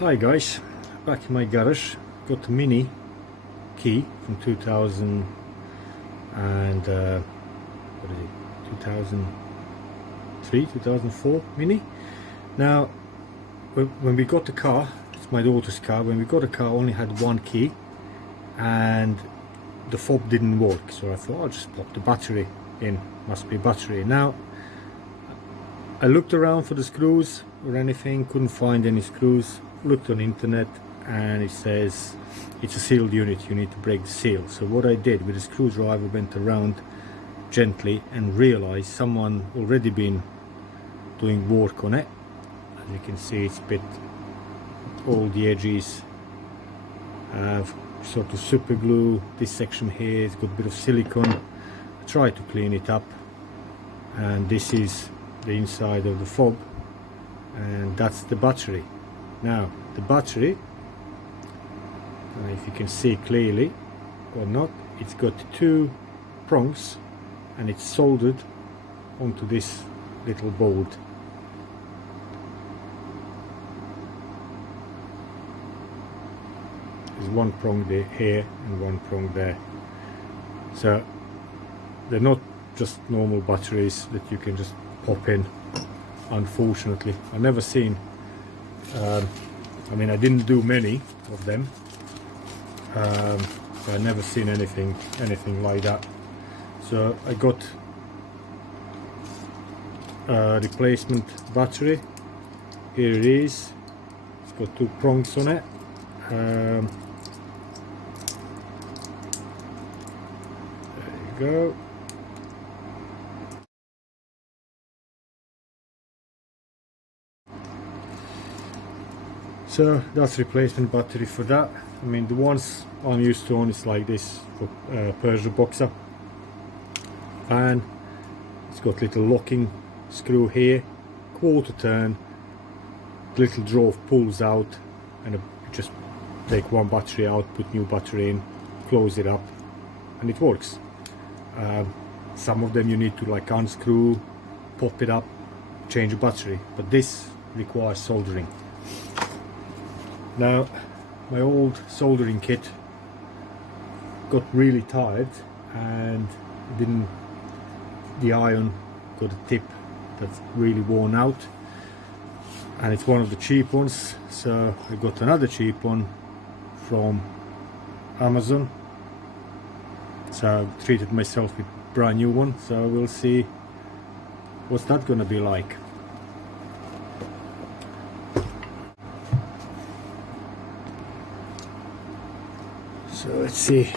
Hi guys, back in my garage. Got a mini key from 2000 and what is it, 2003, 2004 mini. Now when we got the car, it's my daughter's car, when we got the car only had one key and the fob didn't work, so I thought I'll just pop the battery in, must be a battery. Now I looked around for the screws or anything, couldn't find any screws. Looked on internet and it says it's a sealed unit, you need to break the seal. So what I did with a screwdriver, went around gently and realized someone already been doing work on it. As you can see, it's a bit, all the edges have sort of super glue. This section here has got a bit of silicone. I tried to clean it up, and this is the inside of the fob, and that's the battery. Now the battery, if you can see clearly or not, it's got two prongs and it's soldered onto this little board. There's one prong there, here, and one prong there. So they're not just normal batteries that you can just pop in, unfortunately. I've never seen I mean, I didn't do many of them, so I've never seen anything like that. So I got a replacement battery. Here it is. It's got two prongs on it. There you go. So that's replacement battery for that. I mean, the ones I'm used to on is like this for Persia Boxer, and it's got little locking screw here, quarter turn, little drawer pulls out, and just take one battery out, put new battery in, close it up, and it works. Some of them you need to like unscrew, pop it up, change the battery, but this requires soldering. Now my old soldering kit got really tired and the iron got a tip that's really worn out, and it's one of the cheap ones, so I got another cheap one from Amazon. So I treated myself with a brand new one, so we'll see what's that gonna be like. So let's see.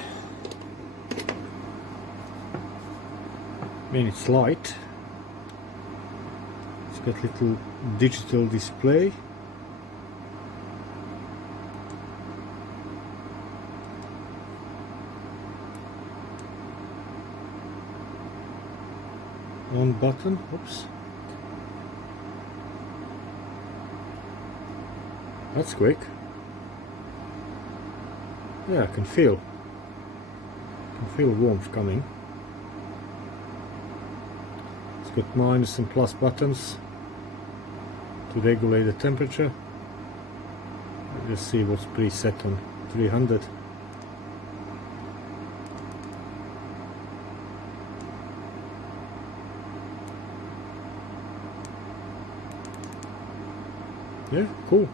I mean, it's light. It's got little digital display. On button. Oops. That's quick. Yeah, I can feel warmth coming. It's got minus and plus buttons to regulate the temperature. Let's see what's preset on 300. Yeah, cool.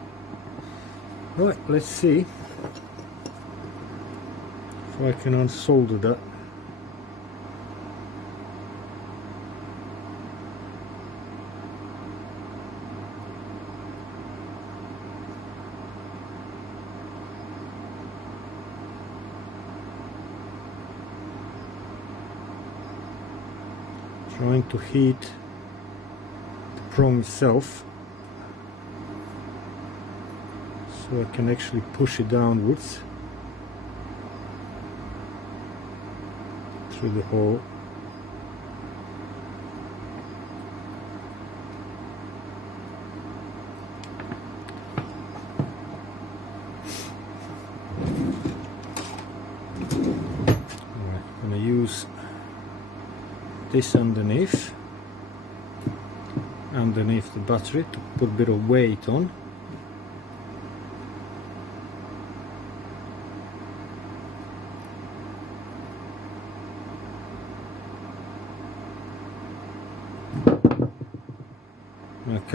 Right, let's see if I can unsolder that. Trying to heat the prong itself so I can actually push it downwards through the hole. Alright, I'm going to use this underneath the battery to put a bit of weight on.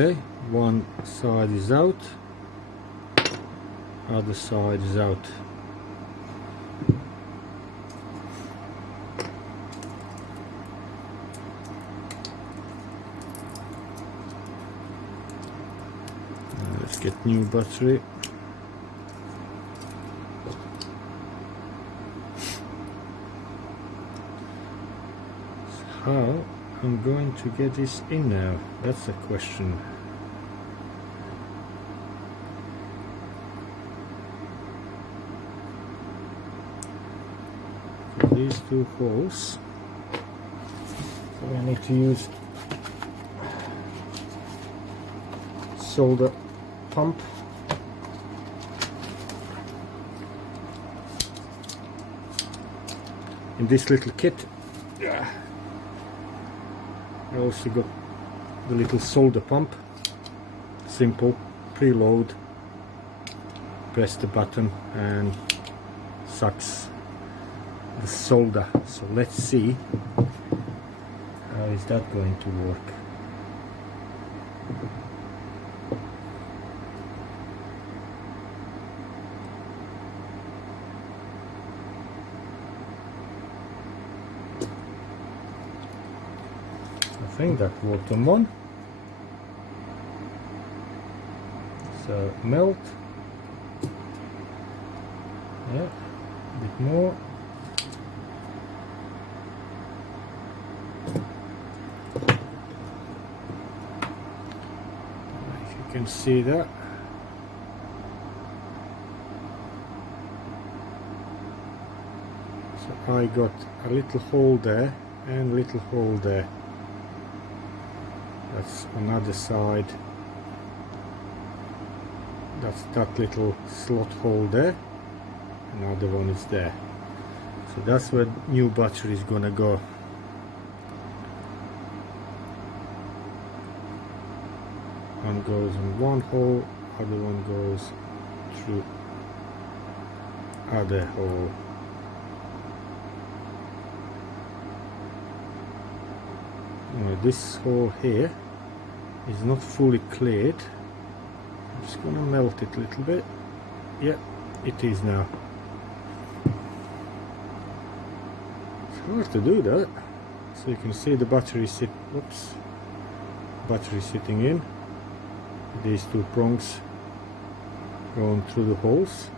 Okay, one side is out, other side is out. Let's get new battery. How I'm going to get this in now? That's the question. For these two holes, so I need to use solder pump. In this little kit, I also got the little solder pump. Simple, preload, press the button and sucks the solder. So let's see how is that going to work. I think that worked on one. So melt. Yeah, a bit more. If you can see that. So I got a little hole there and a little hole there. That's another side. That's that little slot hole there. Another one is there. So that's where new battery is gonna go. One goes in one hole, other one goes through other hole. Now this hole here is not fully cleared. I'm just gonna melt it a little bit. Yeah, it is now. It's hard to do that. So you can see the battery battery sitting in. These two prongs going through the holes.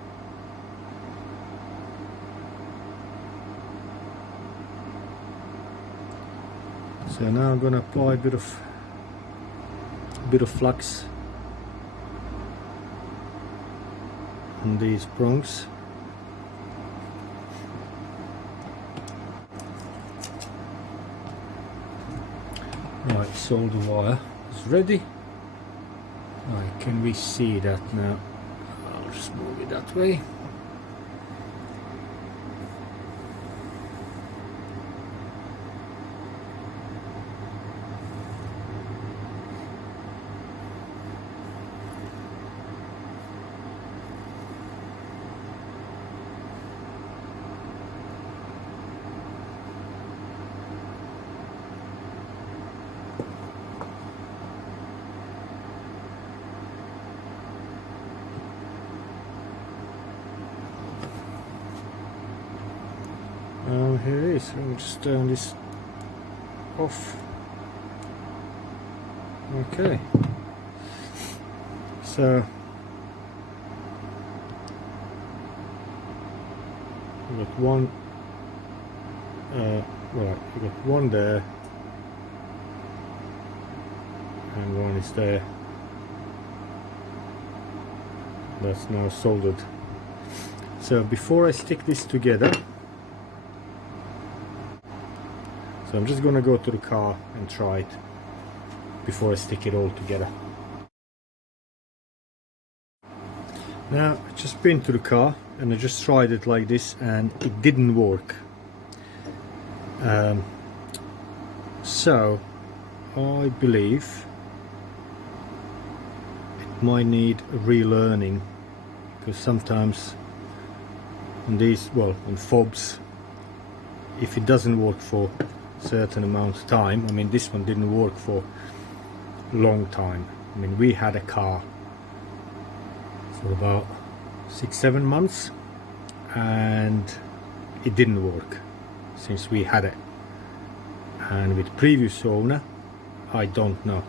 So now I'm gonna apply a bit of flux on these prongs. Right, solder wire is ready. Right, can we see that now? I'll just move it that way. Here it is. I'll just turn this off. Okay. So we got one. Right, we got one there, and one is there. That's now soldered. So before I stick this together. So I'm just gonna go to the car and try it before I stick it all together. Now I just been to the car and I just tried it like this and it didn't work. So I believe it might need relearning, because sometimes on these, well, on fobs, if it doesn't work for certain amount of time, I mean this one didn't work for a long time, I mean, we had a car for about 6-7 months and it didn't work since we had it. And with previous owner, I don't know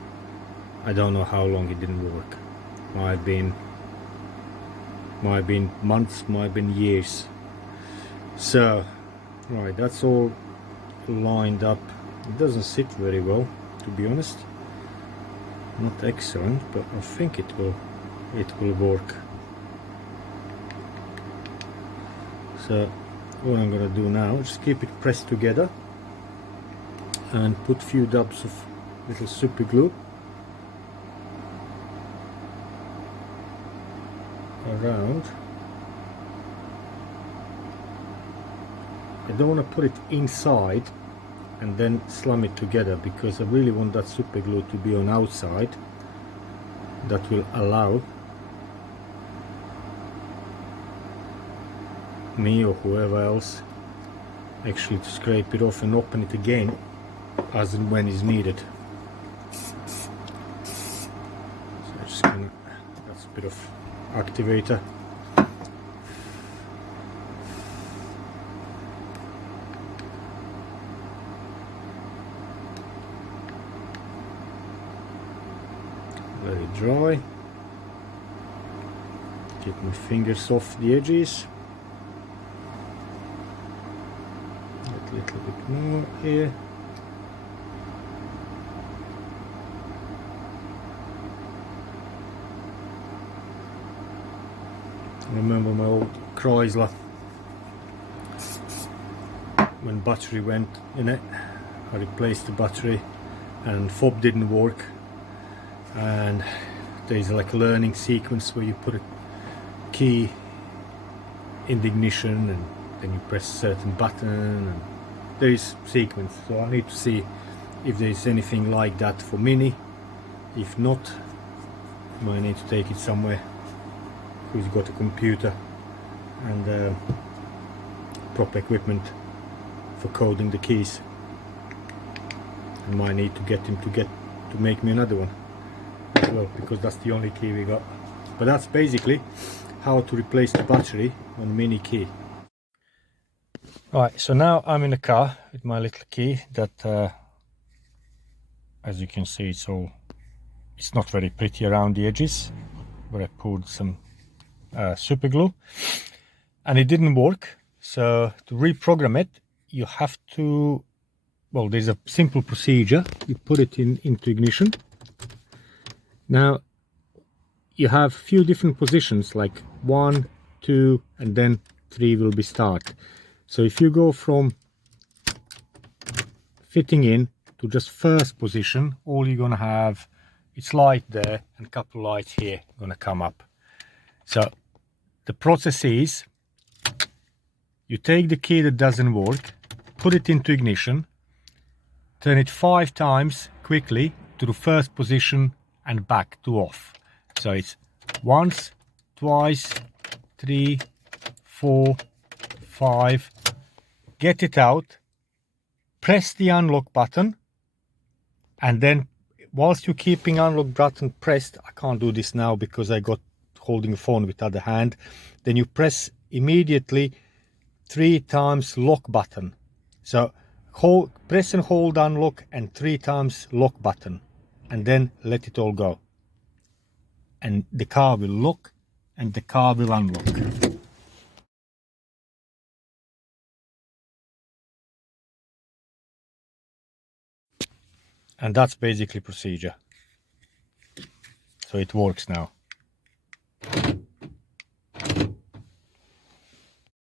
how long it didn't work. Might have been months, might have been years. So right, that's all lined up. It doesn't sit very well, to be honest. Not excellent, but I think it will work. So what I'm gonna do now is keep it pressed together and put few dabs of little super glue around. I don't want to put it inside and then slam it together, because I really want that super glue to be on outside. That will allow me or whoever else actually to scrape it off and open it again as and when is needed. So I'm just gonna, that's a bit of activator. Let it dry. Get my fingers off the edges. A little bit more here. I remember my old Chrysler, when battery went in it, I replaced the battery and fob didn't work, and there's like a learning sequence where you put a key in the ignition and then you press a certain button, and there is sequence. So I need to see if there's anything like that for Mini. If not, I might need to take it somewhere who's got a computer and proper equipment for coding the keys. I might need to get him to make me another one as well, because that's the only key we got. But that's basically how to replace the battery on Mini key. Right, so now I'm in the car with my little key that as you can see, it's not very pretty around the edges, but I poured some super glue and it didn't work. So to reprogram it, you have to, well, there's a simple procedure. You put it into ignition. Now you have a few different positions, like 1, 2, and then 3 will be start. So if you go from fitting in to just first position, all you're gonna have, it's light there and a couple lights here gonna come up. So the process is, you take the key that doesn't work, put it into ignition, turn it 5 times quickly to the first position and back to off. So it's once, twice, 3, 4, 5. Get it out, press the unlock button, and then whilst you're keeping unlock button pressed, I can't do this now because I got holding the phone with the other hand, then you press immediately 3 times lock button. So press and hold unlock and 3 times lock button, and then let it all go. And the car will lock and the car will unlock. And that's basically procedure. So it works now.